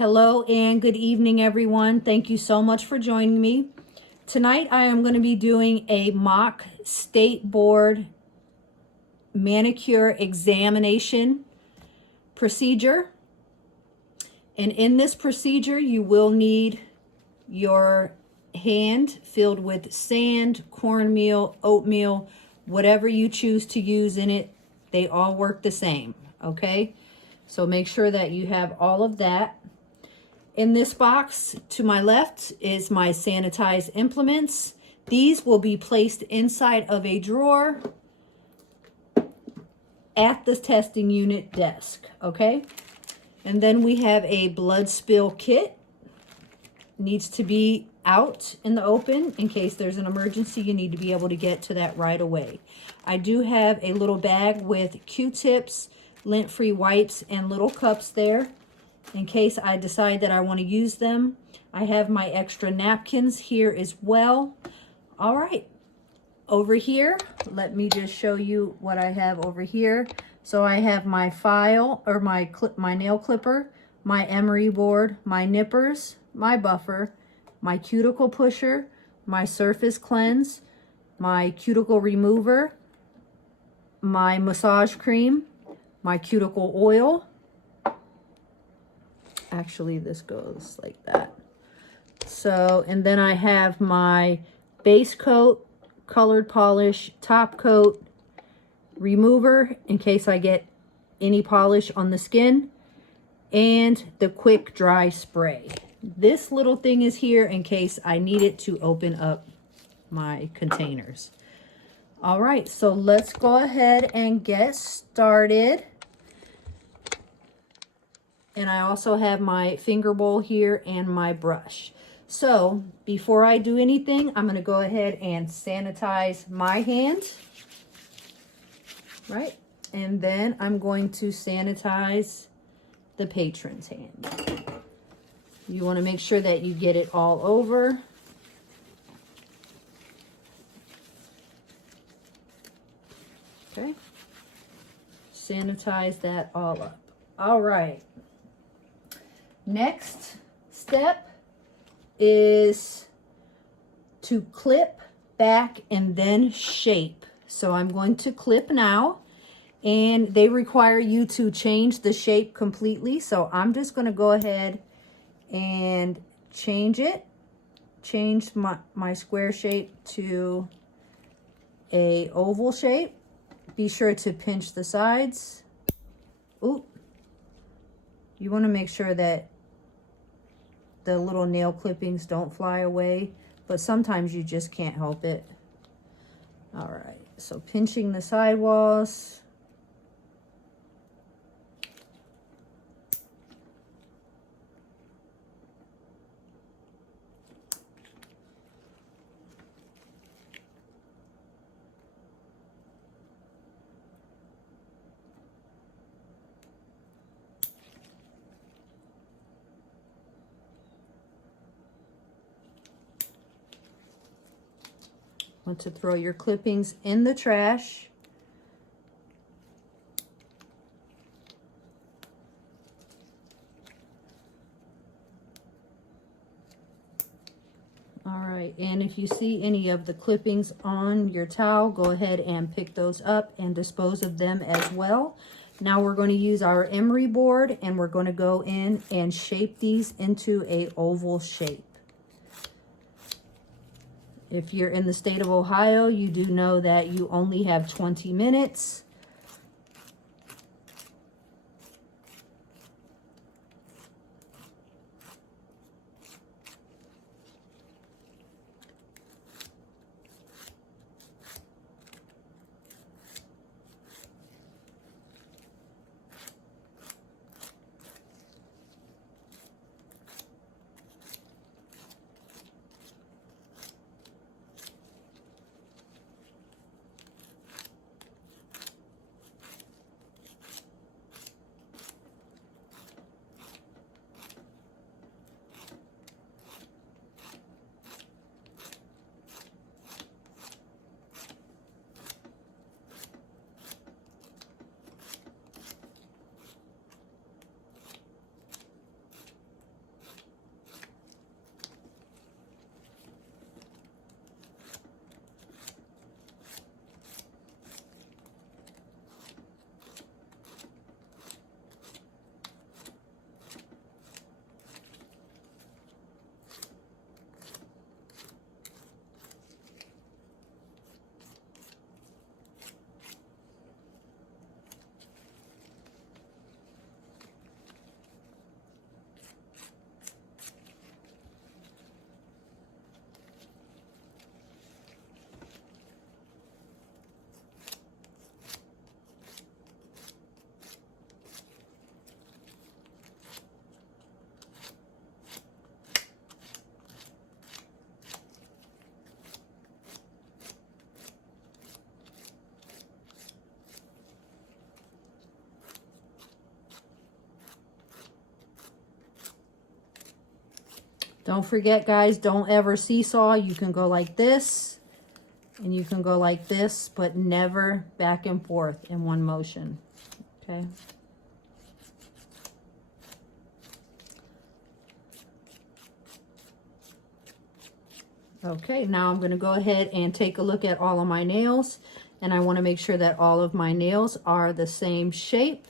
Hello and good evening, everyone. Thank you so much for joining me. Tonight, I am going to be doing a mock state board manicure examination procedure. And in this procedure, you will need your hand filled with sand, cornmeal, oatmeal, whatever you choose to use in it. They all work the same, okay? So make sure that you have all of that. In this box to my left is my sanitized implements. These will be placed inside of a drawer at the testing unit desk, okay? And then we have a blood spill kit. Needs to be out in the open in case there's an emergency. You need to be able to get to that right away. I do have a little bag with Q-tips, lint-free wipes, and little cups there in case I decide that I want to use them. I have my extra napkins here as well. All right, over here, let me just show you what I have over here. So I have my file, or my nail clipper, my emery board, my nippers, my buffer, my cuticle pusher, my surface cleanse, my cuticle remover, my massage cream, my cuticle oil. Actually, this goes like that. So, and then I have my base coat, colored polish, top coat, remover in case I get any polish on the skin, and the quick dry spray. This little thing is here in case I need it to open up my containers. All right, so let's go ahead and get started. And I also have my finger bowl here and my brush. So before I do anything, I'm going to go ahead and sanitize my hand, right? And then I'm going to sanitize the patron's hand. You want to make sure that you get it all over. Okay. Sanitize that all up. All right. Next step is to clip back and then shape. So I'm going to clip now, and they require you to change the shape completely. So I'm just going to go ahead and change it. Change my square shape to a oval shape. Be sure to pinch the sides. Ooh. You want to make sure that the little nail clippings don't fly away, but sometimes you just can't help it. All right, so pinching the sidewalls. Want to throw your clippings in the trash. All right, and if you see any of the clippings on your towel, go ahead and pick those up and dispose of them as well. Now we're going to use our emery board, and we're going to go in and shape these into a oval shape. If you're in the state of Ohio, you do know that you only have 20 minutes. Don't forget, guys, don't ever seesaw. You can go like this and you can go like this, but never back and forth in one motion. Okay. Okay, now I'm going to go ahead and take a look at all of my nails, and I want to make sure that all of my nails are the same shape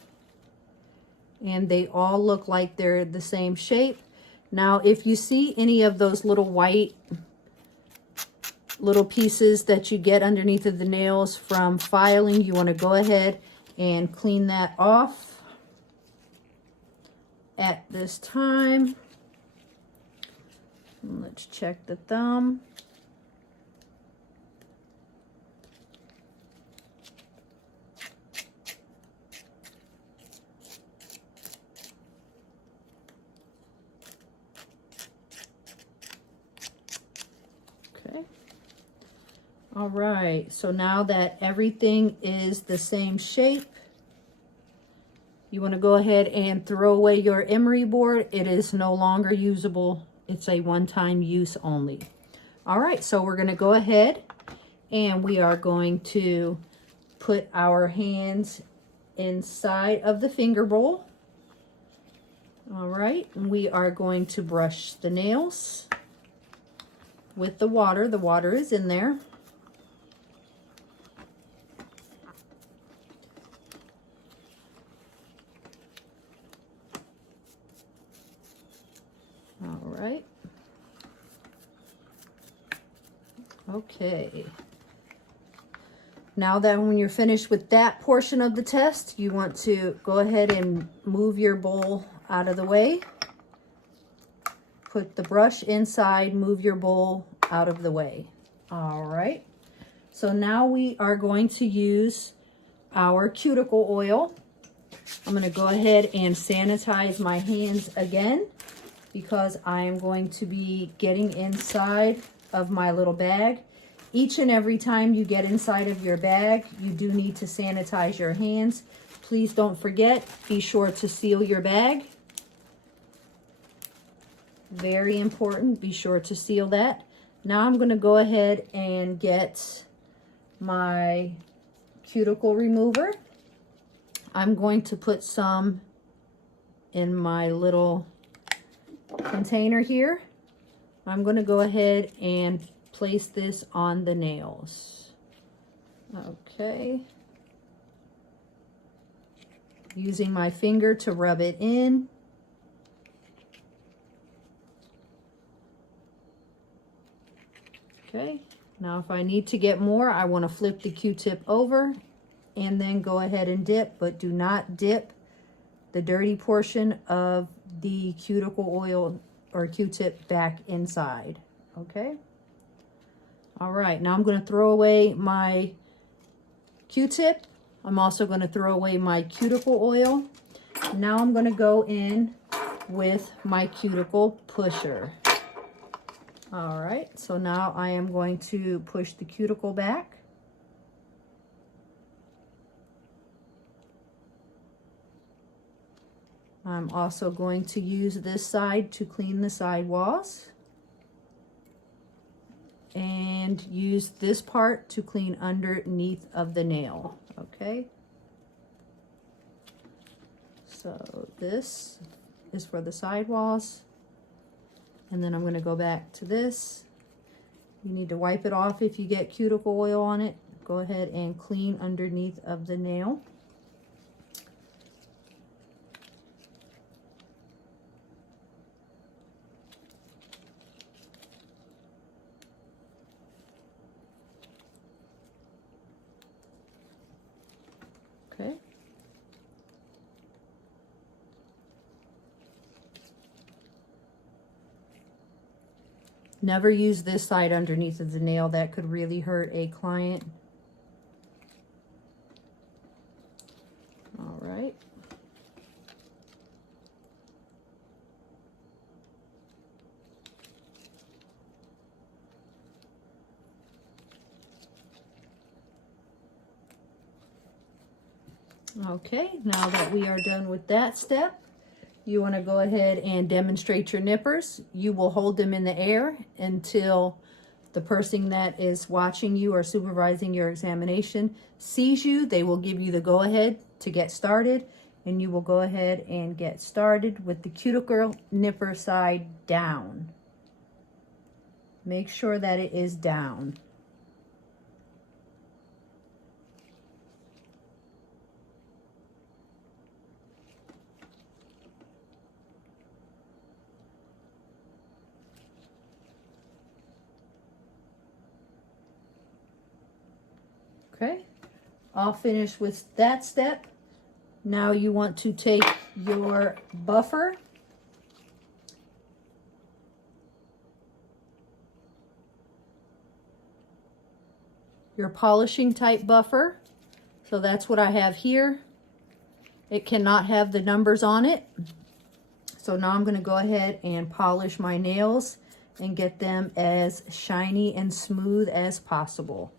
and they all look like they're the same shape. Now, if you see any of those little white little pieces that you get underneath of the nails from filing, you want to go ahead and clean that off at this time. Let's check the thumb. Okay. All right, so now that everything is the same shape, you want to go ahead and throw away your emery board. It is no longer usable. It's a one-time use only. All right, so we're going to go ahead and we are going to put our hands inside of the finger bowl. All right, and we are going to brush the nails with the water. The water is in there. All right. Okay. Now that when you're finished with that portion of the test, you want to go ahead and move your bowl out of the way. Put the brush inside, move your bowl out of the way. All right. So now we are going to use our cuticle oil. I'm going to go ahead and sanitize my hands again, because I am going to be getting inside of my little bag. Each and every time you get inside of your bag, you do need to sanitize your hands. Please don't forget, be sure to seal your bag. Very important, be sure to seal that. Now I'm gonna go ahead and get my cuticle remover. I'm going to put some in my little container here. I'm going to go ahead and place this on the nails. Okay. Using my finger to rub it in. Okay. Now if I need to get more, I want to flip the Q-tip over and then go ahead and dip, but do not dip the dirty portion of the cuticle oil or Q-tip back inside. Okay. All right, now I'm going to throw away my Q-tip. I'm also going to throw away my cuticle oil. Now I'm going to go in with my cuticle pusher. All right, so now I am going to push the cuticle back. I'm also going to use this side to clean the sidewalls, and use this part to clean underneath of the nail. Okay, so this is for the sidewalls, and then I'm going to go back to this. You need to wipe it off if you get cuticle oil on it. Go ahead and clean underneath of the nail. Okay. Never use this side underneath of the nail. That could really hurt a client. All right. Okay, now that we are done with that step, you want to go ahead and demonstrate your nippers. You will hold them in the air until the person that is watching you or supervising your examination sees you. They will give you the go-ahead to get started, and you will go ahead and get started with the cuticle nipper side down. Make sure that it is down. Okay, all finished with that step. Now you want to take your buffer, your polishing type buffer. So that's what I have here. It cannot have the numbers on it. So now I'm going to go ahead and polish my nails and get them as shiny and smooth as possible.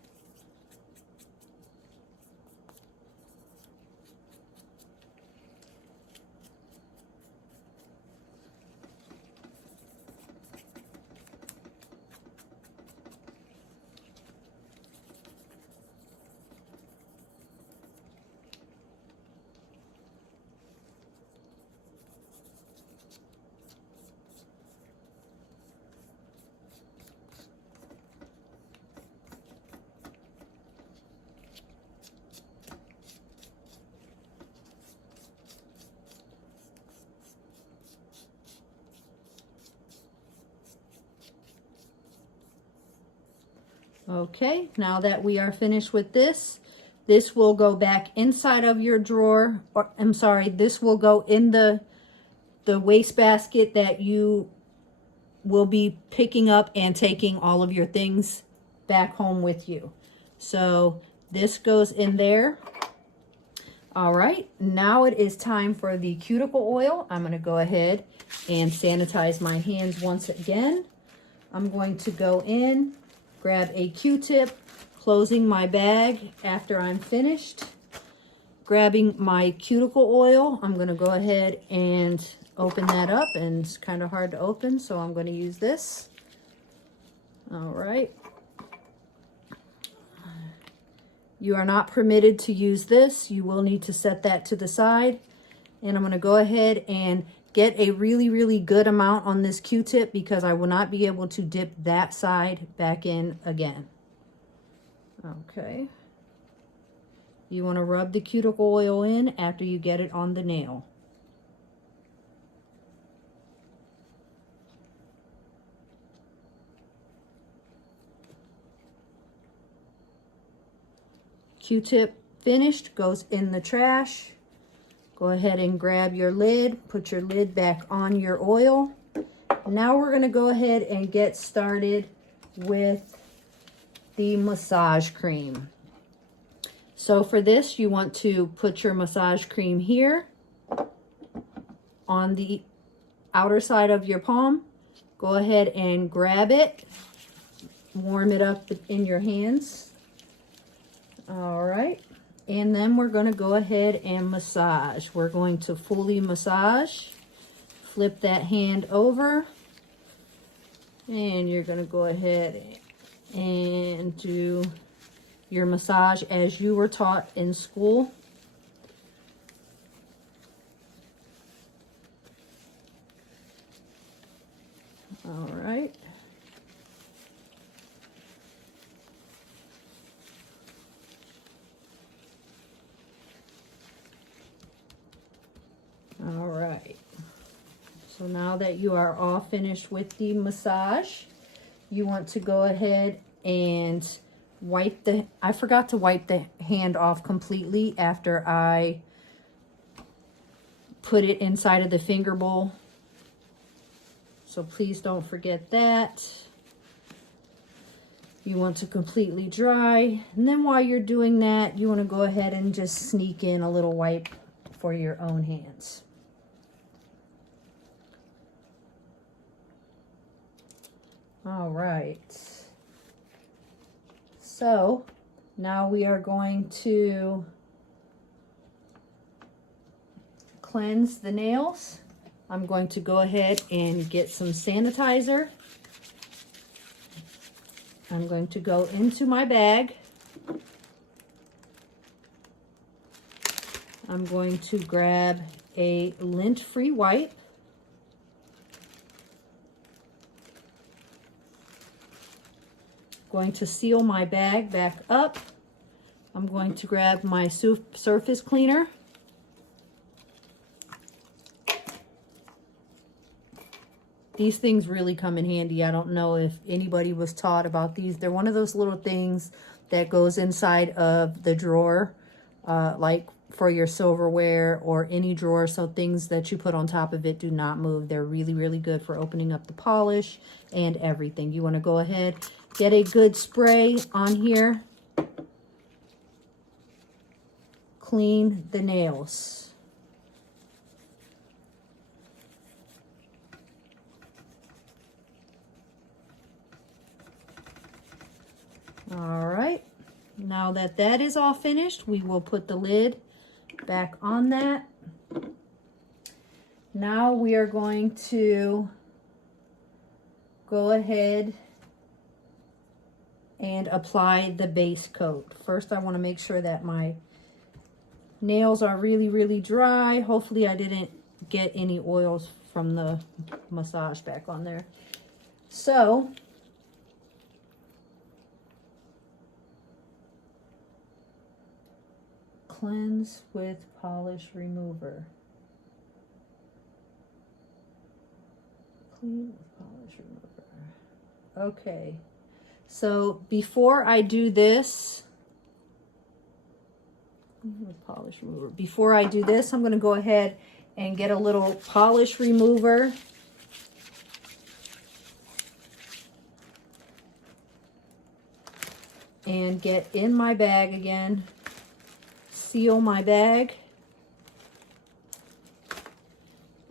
Okay, now that we are finished with this, this will go back inside of your drawer, or I'm sorry, this will go in the wastebasket that you will be picking up and taking all of your things back home with you. So this goes in there. All right, now it is time for the cuticle oil. I'm going to go ahead and sanitize my hands once again. I'm going to go in, grab a Q-tip, closing my bag after I'm finished, grabbing my cuticle oil. I'm going to go ahead and open that up, and it's kind of hard to open, so I'm going to use this. All right. You are not permitted to use this. You will need to set that to the side. And I'm going to go ahead and get a really, really good amount on this Q-tip because I will not be able to dip that side back in again. Okay. You want to rub the cuticle oil in after you get it on the nail. Q-tip finished, goes in the trash. Go ahead and grab your lid, put your lid back on your oil. Now we're going to go ahead and get started with the massage cream. So for this, you want to put your massage cream here on the outer side of your palm. Go ahead and grab it, warm it up in your hands. All right. And then we're going to go ahead and massage. We're going to fully massage. Flip that hand over. And you're going to go ahead and do your massage as you were taught in school. All right. All right. So now that you are all finished with the massage, you want to go ahead and wipe the, I forgot to wipe the hand off completely after I put it inside of the finger bowl. So please don't forget that. You want to completely dry. And then while you're doing that, you want to go ahead and just sneak in a little wipe for your own hands. All right. So now we are going to cleanse the nails. I'm going to go ahead and get some sanitizer. I'm going to go into my bag. I'm going to grab a lint-free wipe. Going to seal my bag back up. I'm going to grab my surface cleaner. These things really come in handy. I don't know if anybody was taught about these. They're one of those little things that goes inside of the drawer, like for your silverware or any drawer. So things that you put on top of it do not move. They're really, really good for opening up the polish and everything. You want to go ahead, get a good spray on here. Clean the nails. All right, now that that is all finished, we will put the lid back on that. Now we are going to go ahead and apply the base coat. First, I want to make sure that my nails are really, really dry. Hopefully I didn't get any oils from the massage back on there. So, cleanse with polish remover. Clean with polish remover. Okay. So before I do this, with polish remover. Before I do this, I'm going to go ahead and get a little polish remover. And get in my bag again. Seal my bag.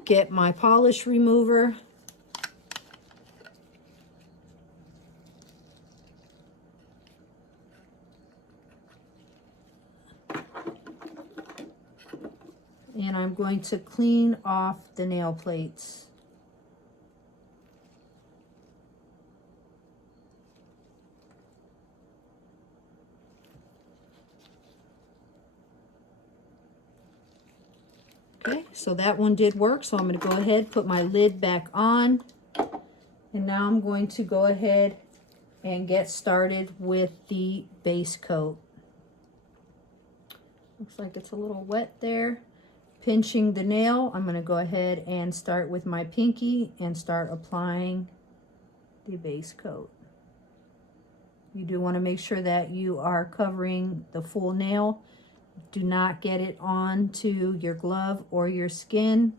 Get my polish remover. And I'm going to clean off the nail plates. Okay, so that one did work. So I'm going to go ahead, put my lid back on. And now I'm going to go ahead and get started with the base coat. Looks like it's a little wet there. Pinching the nail, I'm going to go ahead and start with my pinky and start applying the base coat. You do want to make sure that you are covering the full nail. Do not get it onto your glove or your skin.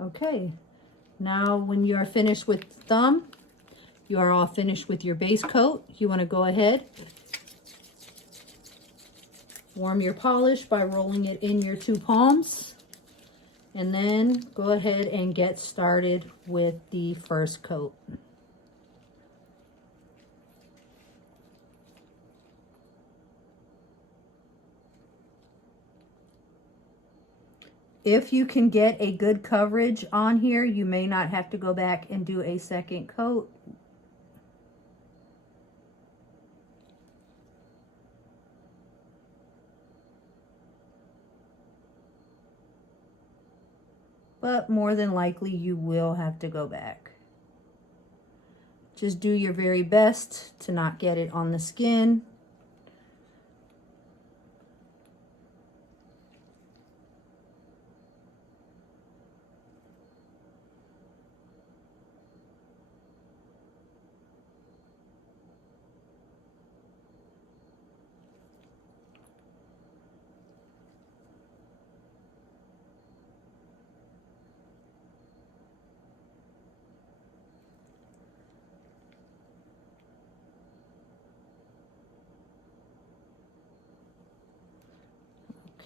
Okay, now when you are finished with the thumb, you are all finished with your base coat. You want to go ahead, warm your polish by rolling it in your two palms, and then go ahead and get started with the first coat. If you can get a good coverage on here, you may not have to go back and do a second coat. But more than likely, you will have to go back. Just do your very best to not get it on the skin.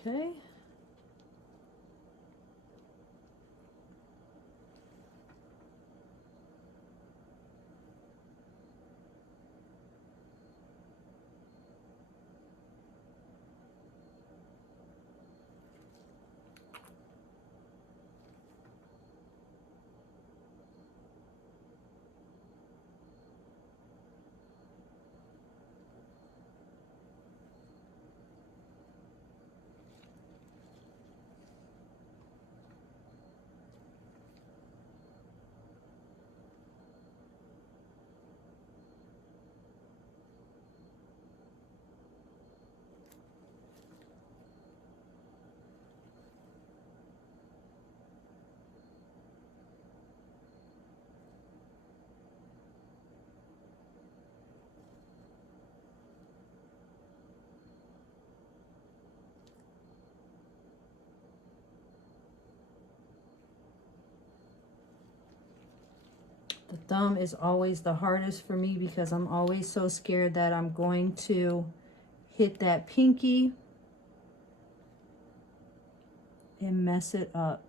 Okay. The thumb is always the hardest for me because I'm always so scared that I'm going to hit that pinky and mess it up.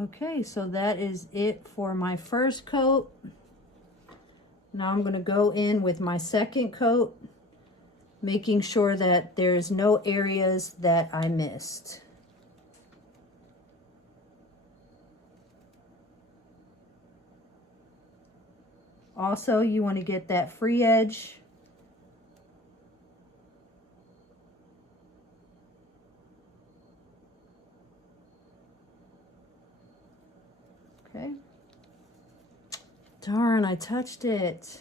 Okay, so that is it for my first coat. Now I'm going to go in with my second coat, making sure that there's no areas that I missed. Also, you want to get that free edge. Okay. Darn, I touched it.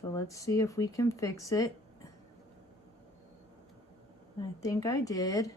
So let's see if we can fix it. I think I did.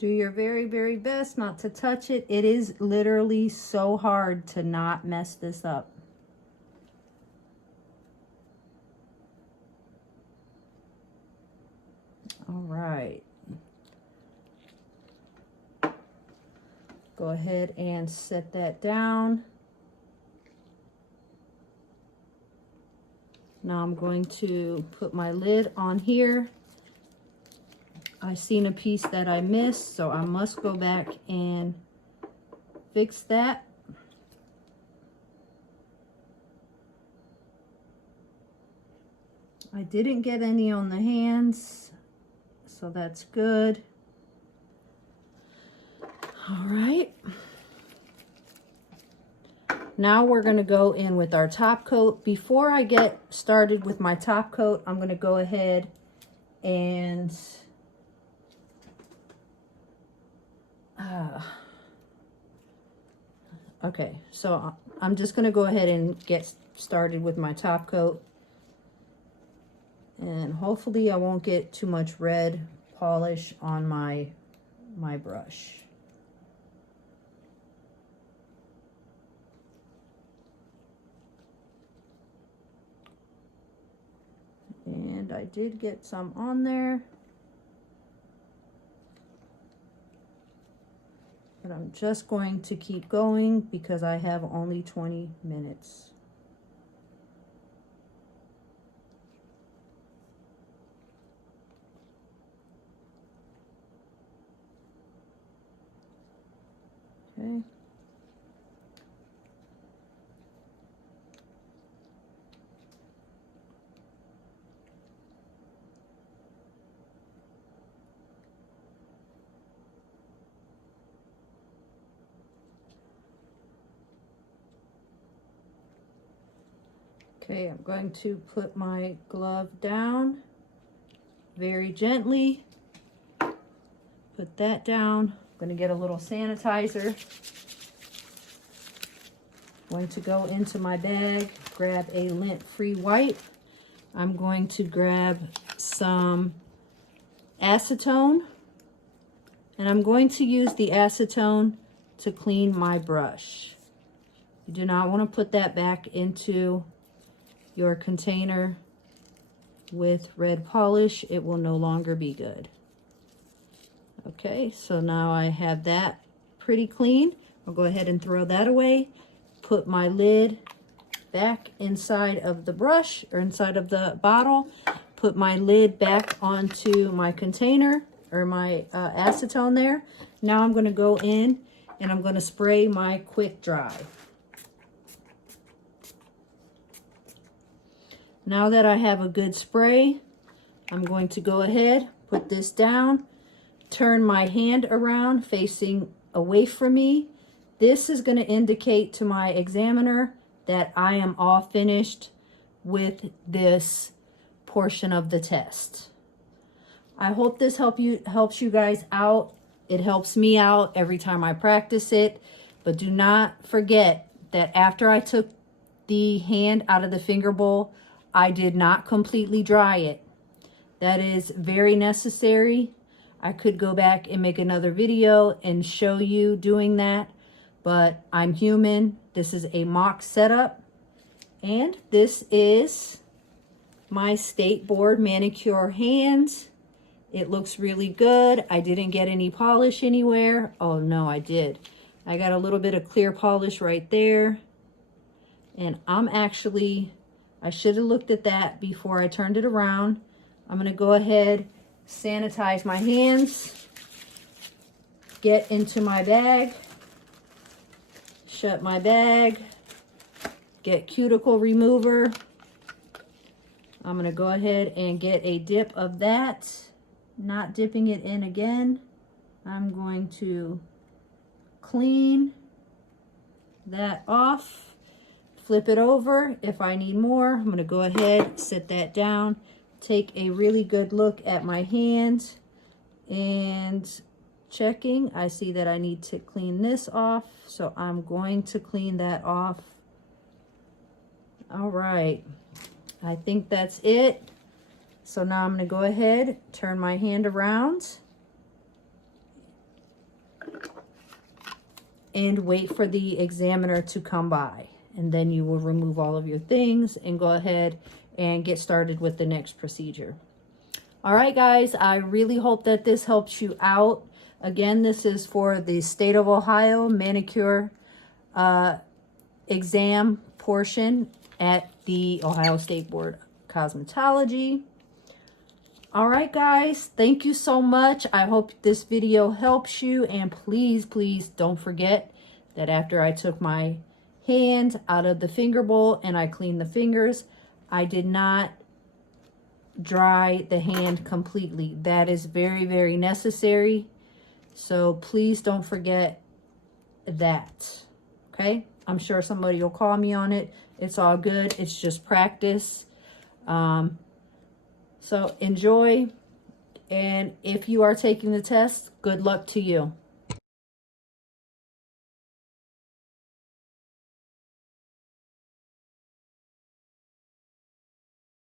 Do your very, very best not to touch it. It is literally so hard to not mess this up. All right. Go ahead and set that down. Now I'm going to put my lid on here. I seen a piece that I missed, so I must go back and fix that. I didn't get any on the hands, so that's good. All right. Now we're going to go in with our top coat. Before I get started with my top coat, I'm going to go ahead and okay, so I'm just going to go ahead and get started with my top coat. And hopefully I won't get too much red polish on my brush. I did get some on there. But I'm just going to keep going because I have only 20 minutes. Okay. Okay, I'm going to put my glove down very gently. Put that down. I'm going to get a little sanitizer. Going to go into my bag, grab a lint-free wipe. I'm going to grab some acetone, and I'm going to use the acetone to clean my brush. You do not want to put that back into your container with red polish. It will no longer be good. Okay, so now I have that pretty clean. I'll go ahead and throw that away. Put my lid back inside of the brush or inside of the bottle. Put my lid back onto my container or my acetone there. Now I'm going to go in and I'm going to spray my quick dry. Now that I have a good spray, I'm going to go ahead, put this down, turn my hand around facing away from me. This is going to indicate to my examiner that I am all finished with this portion of the test. I hope this helps you guys out. It helps me out every time I practice it. But do not forget that after I took the hand out of the finger bowl, I did not completely dry it. That is very necessary. I could go back and make another video and show you doing that, but I'm human. This is a mock setup, and this is my State Board manicure hands. It looks really good. I didn't get any polish anywhere. Oh no, I did. I got a little bit of clear polish right there, and I should have looked at that before I turned it around. I'm going to go ahead, sanitize my hands, get into my bag, shut my bag, get cuticle remover. I'm going to go ahead and get a dip of that, not dipping it in again. I'm going to clean that off. Flip it over if I need more. I'm going to go ahead, set that down, take a really good look at my hands, and checking. I see that I need to clean this off, so I'm going to clean that off. All right, I think that's it. So now I'm going to go ahead, turn my hand around, and wait for the examiner to come by. And then you will remove all of your things and go ahead and get started with the next procedure. All right, guys, I really hope that this helps you out. Again, this is for the State of Ohio manicure exam portion at the Ohio State Board Cosmetology. All right, guys, thank you so much. I hope this video helps you. And please, please don't forget that after I took my hand out of the finger bowl and I cleaned the fingers, I did not dry the hand completely. That is very, very necessary. So please don't forget that. Okay, I'm sure somebody will call me on it. It's all good. It's just practice. So enjoy, and if you are taking the test, good luck to you.